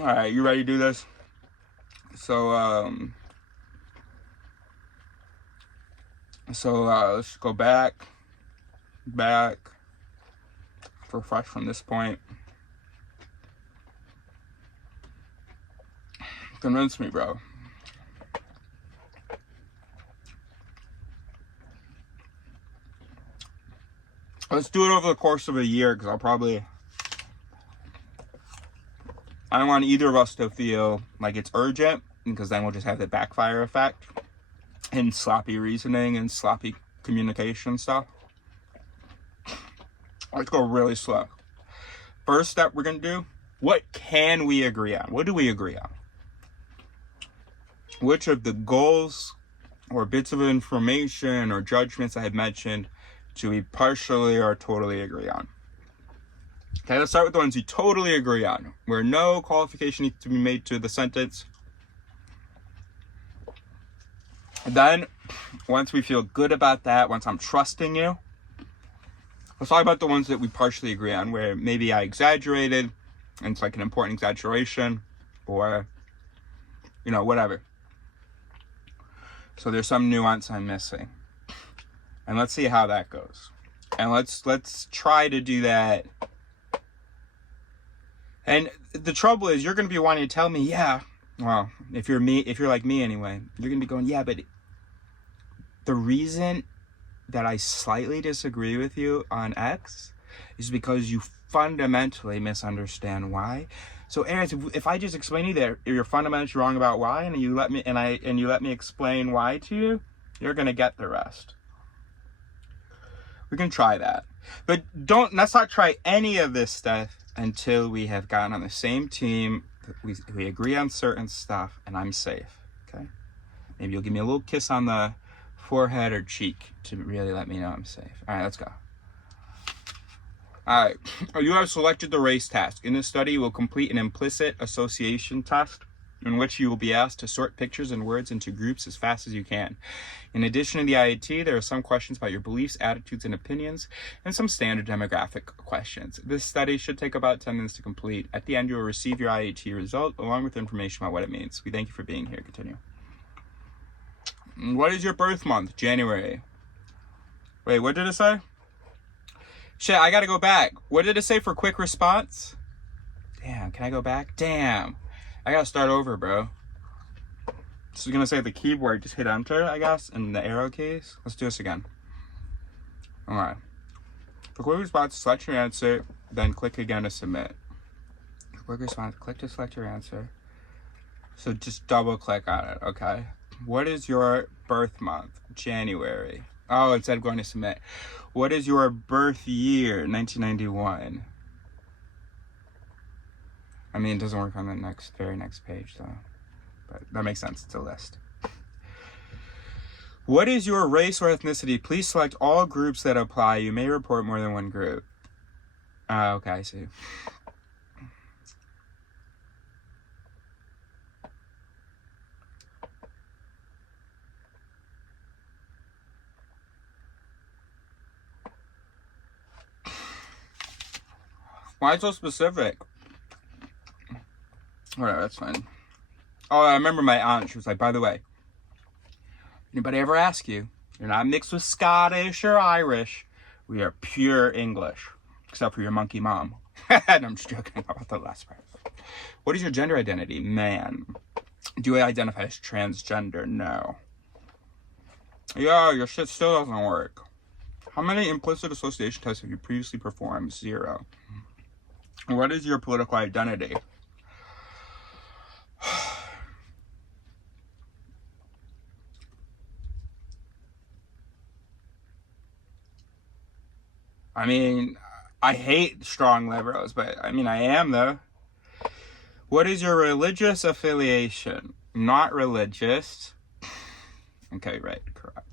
Alright, you ready to do this? So, let's go back, refresh from this point. Convince me, bro. Let's do it over the course of a year, because I don't want either of us to feel like it's urgent, because then we'll just have the backfire effect and sloppy reasoning and sloppy communication stuff. Let's go really slow. First step we're going to do, what can we agree on? What do we agree on? Which of the goals or bits of information or judgments I had mentioned do we partially or totally agree on? Okay, let's start with the ones you totally agree on, where no qualification needs to be made to the sentence. And then, once we feel good about that, once I'm trusting you, let's talk about the ones that we partially agree on, where maybe I exaggerated, and it's like an important exaggeration, or, whatever. So there's some nuance I'm missing. And let's see how that goes. And let's try to do that. And the trouble is, you're going to be wanting to tell me, yeah, well, if you're like me anyway, you're going to be going, yeah, but the reason that I slightly disagree with you on X is because you fundamentally misunderstand Y. So, Aaron, if I just explain to you that you're fundamentally wrong about Y, and you let me explain Y to you, you're going to get the rest. We can try that. But let's not try any of this stuff until we have gotten on the same team, we agree on certain stuff, and I'm safe, okay? Maybe you'll give me a little kiss on the forehead or cheek to really let me know I'm safe. All right, let's go. All right, you have selected the race task. In this study, you will complete an implicit association test in which you will be asked to sort pictures and words into groups as fast as you can. In addition to the IAT, there are some questions about your beliefs, attitudes, and opinions, and some standard demographic questions. This study should take about 10 minutes to complete. At the end, you will receive your IAT result, along with information about what it means. We thank you for being here. Continue. What is your birth month? January. Wait, what did it say? Shit, I gotta go back. What did it say for quick response? Damn, can I go back? Damn. I gotta start over, bro. This is gonna say the keyboard, just hit enter, I guess, and the arrow keys. Let's do this again. Alright. For quick response, select your answer, then click again to submit. For quick response, click to select your answer. So just double click on it, okay? What is your birth month? January. Oh, it said going to submit. What is your birth year? 1991. I mean, it doesn't work on the very next page, though. But that makes sense. It's a list. What is your race or ethnicity? Please select all groups that apply. You may report more than one group. Okay, I see. Why so specific? Whatever, that's fine. Oh, I remember my aunt. She was like, by the way, anybody ever ask you, you're not mixed with Scottish or Irish. We are pure English. Except for your monkey mom. And I'm just joking about the last part. What is your gender identity? Man. Do you identify as transgender? No. Yeah, your shit still doesn't work. How many implicit association tests have you previously performed? 0. What is your political identity? I mean, I hate strong liberals, but I mean, I am though. What is your religious affiliation? Not religious. Okay, right, correct.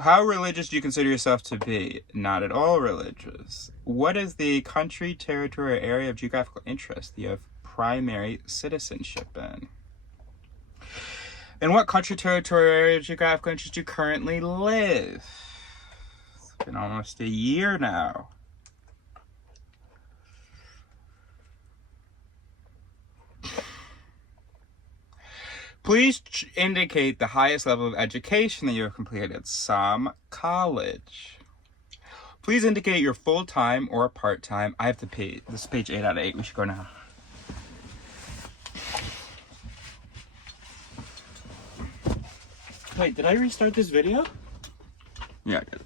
How religious do you consider yourself to be? Not at all religious. What is the country, territory, or area of geographical interest you have primary citizenship in? In what country, territory, or area of geographical interest do you currently live? It's been almost a year now. Please indicate the highest level of education that you have completed. Some college. Please indicate your full-time or part-time. I have to pay. This is page 8 out of 8. We should go now. Wait, did I restart this video? Yeah, I did.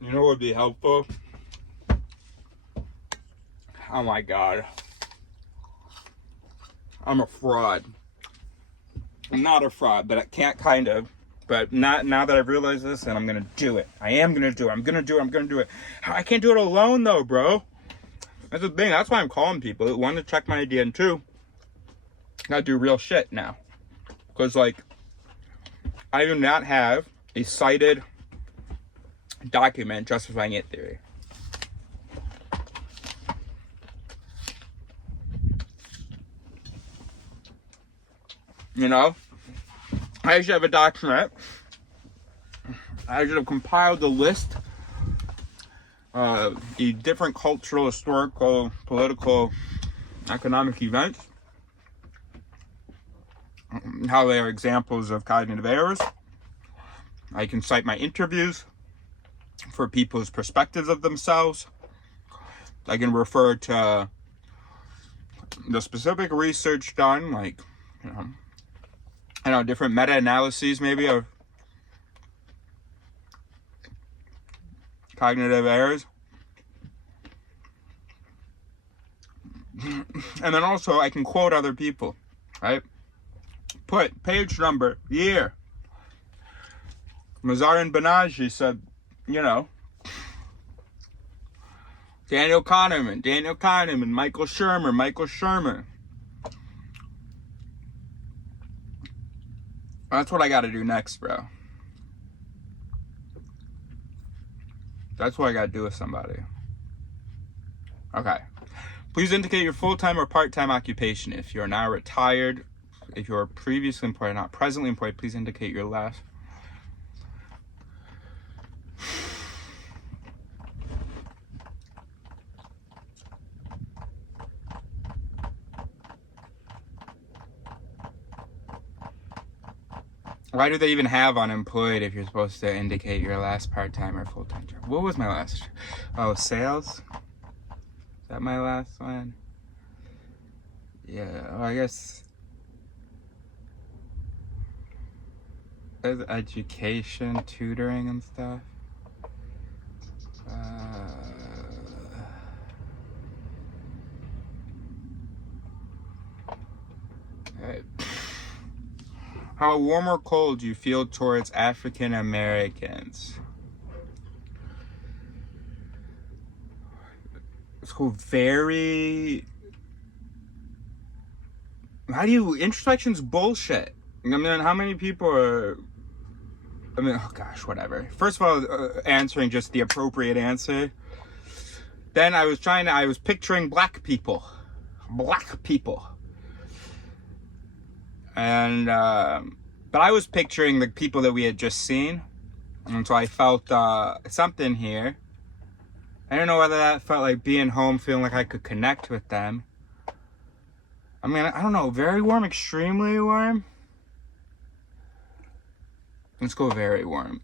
You know what would be helpful? Oh my god. I'm a fraud. I'm not a fraud, but I can't kind of. But not now that I've realized this, and I'm gonna do it. I am gonna do it. I'm gonna do it. I can't do it alone though, bro. That's the thing. That's why I'm calling people. One, to check my idea, and two, gotta do real shit now. Because, like, I do not have a cited document justifying it theory. You know? I should have a document. I should have compiled the list of the different cultural, historical, political, economic events, how they are examples of cognitive errors. I can cite my interviews for people's perspectives of themselves. I can refer to the specific research done, like, you know, I don't know, different meta-analyses maybe of cognitive errors. And then also I can quote other people, right? Put page number, year. Mazarin Banaji said, you know, Daniel Kahneman, Michael Shermer. That's what I gotta do next, bro. That's what I gotta do with somebody. Okay. Please indicate your full-time or part-time occupation. If you're now retired, if you're previously employed, not presently employed, please indicate your last. Why do they even have unemployed if you're supposed to indicate your last part-time or full-time job? What was my last? Oh, sales? Is that my last one? Yeah, I guess there's education, tutoring and stuff. Alright. How warm or cold do you feel towards African Americans? It's called very... How do you... Introspection's bullshit. I mean, how many people are... I mean, oh gosh, whatever. First of all, answering just the appropriate answer. Then I was picturing black people. And, but I was picturing the people that we had just seen. And so I felt, something here. I don't know whether that felt like being home, feeling like I could connect with them. I mean, I don't know, very warm, extremely warm. Let's go very warm.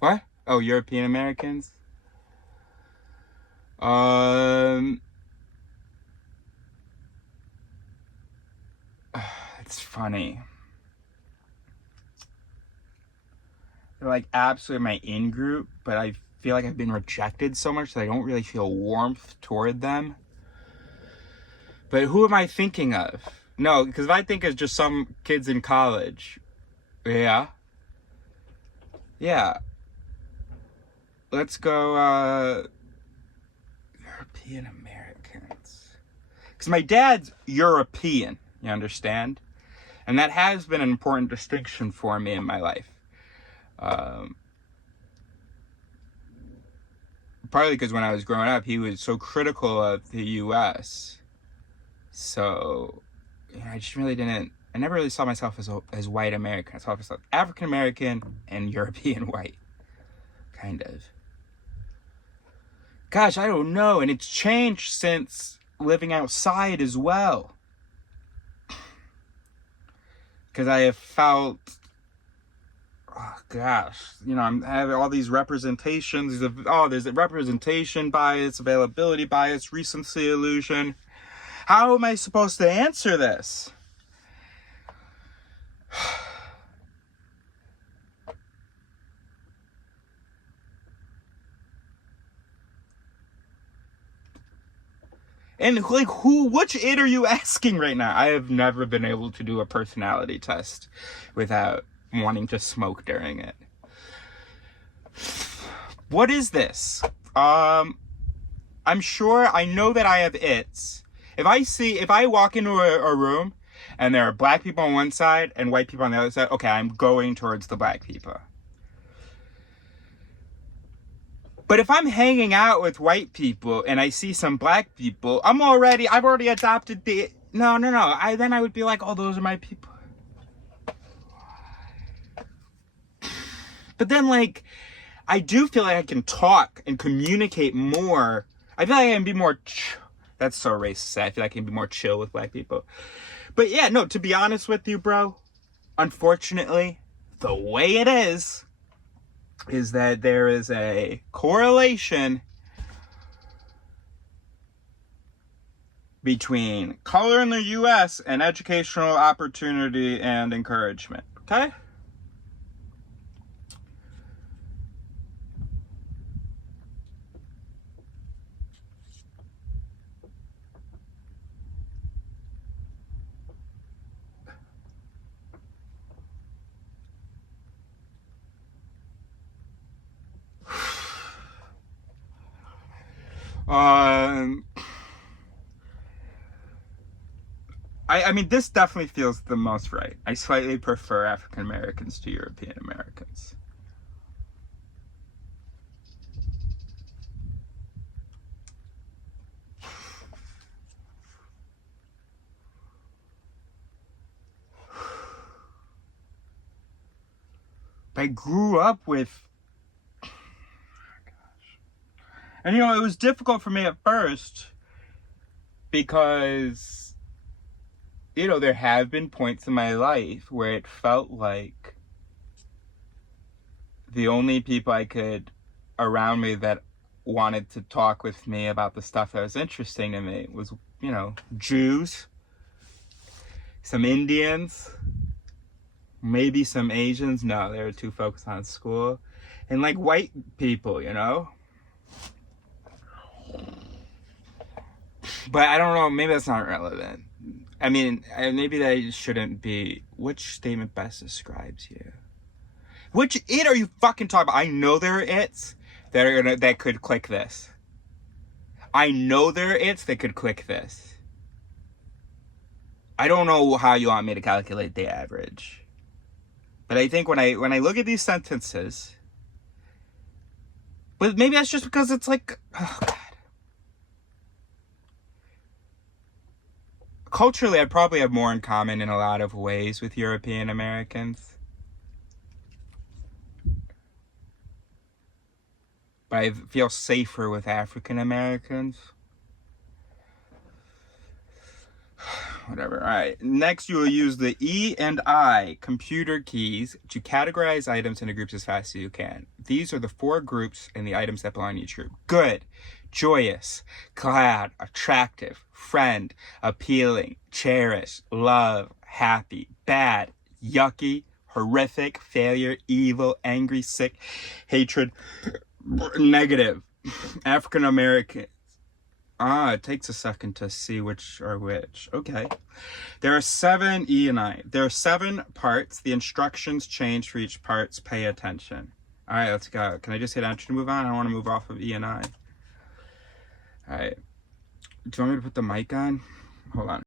What? Oh, European Americans? It's funny. They're like absolutely my in-group, but I feel like I've been rejected so much that I don't really feel warmth toward them. But who am I thinking of? No, because if I think it's just some kids in college. Yeah. Yeah. Let's go, European Americans. Because my dad's European, you understand? And that has been an important distinction for me in my life. Partly because when I was growing up, he was so critical of the U.S. So, I just really didn't... I never really saw myself as white American. I saw myself African American and European white. Kind of. Gosh, I don't know. And it's changed since living outside as well. Because I have felt, oh gosh, I'm having all these representations of, there's a representation bias, availability bias, recency illusion. How am I supposed to answer this? And which it are you asking right now? I have never been able to do a personality test without wanting to smoke during it. What is this? I'm sure I know that I have its. If I walk into a room and there are black people on one side and white people on the other side, okay, I'm going towards the black people. But if I'm hanging out with white people and I see some black people, I've already adopted the, no. Then I would be like, oh, those are my people. But then, I do feel like I can talk and communicate more. I feel like I can be more, that's so racist. I feel like I can be more chill with black people. But yeah, no, to be honest with you, bro, unfortunately, the way it is that there is a correlation between color in the U.S. and educational opportunity and encouragement, okay? I mean, this definitely feels the most right. I slightly prefer African Americans to European Americans. I grew up with, and it was difficult for me at first because, there have been points in my life where it felt like the only people I could around me that wanted to talk with me about the stuff that was interesting to me was, Jews, some Indians, maybe some Asians. No, they were too focused on school. And white people, But I don't know, maybe that's not relevant. I mean, maybe that shouldn't be. Which statement best describes you? Which it are you fucking talking about? I know there are its that could click this. I know there are its that could click this. I don't know how you want me to calculate the average. But I think when I look at these sentences, but maybe that's just because it's oh God. Culturally, I probably have more in common in a lot of ways with European Americans. But I feel safer with African Americans. Whatever. All right. Next, you will use the E and I computer keys to categorize items into groups as fast as you can. These are the 4 groups and the items that belong to each group. Good, joyous, glad, attractive, friend, appealing, cherish, love, happy, bad, yucky, horrific, failure, evil, angry, sick, hatred, negative. African American. Ah, it takes a second to see which are which. Okay. There are 7 E and I. There are 7 parts. The instructions change for each parts. Pay attention. All right, let's go. Can I just hit enter to move on? I don't want to move off of E and I. All right. Do you want me to put the mic on? Hold on.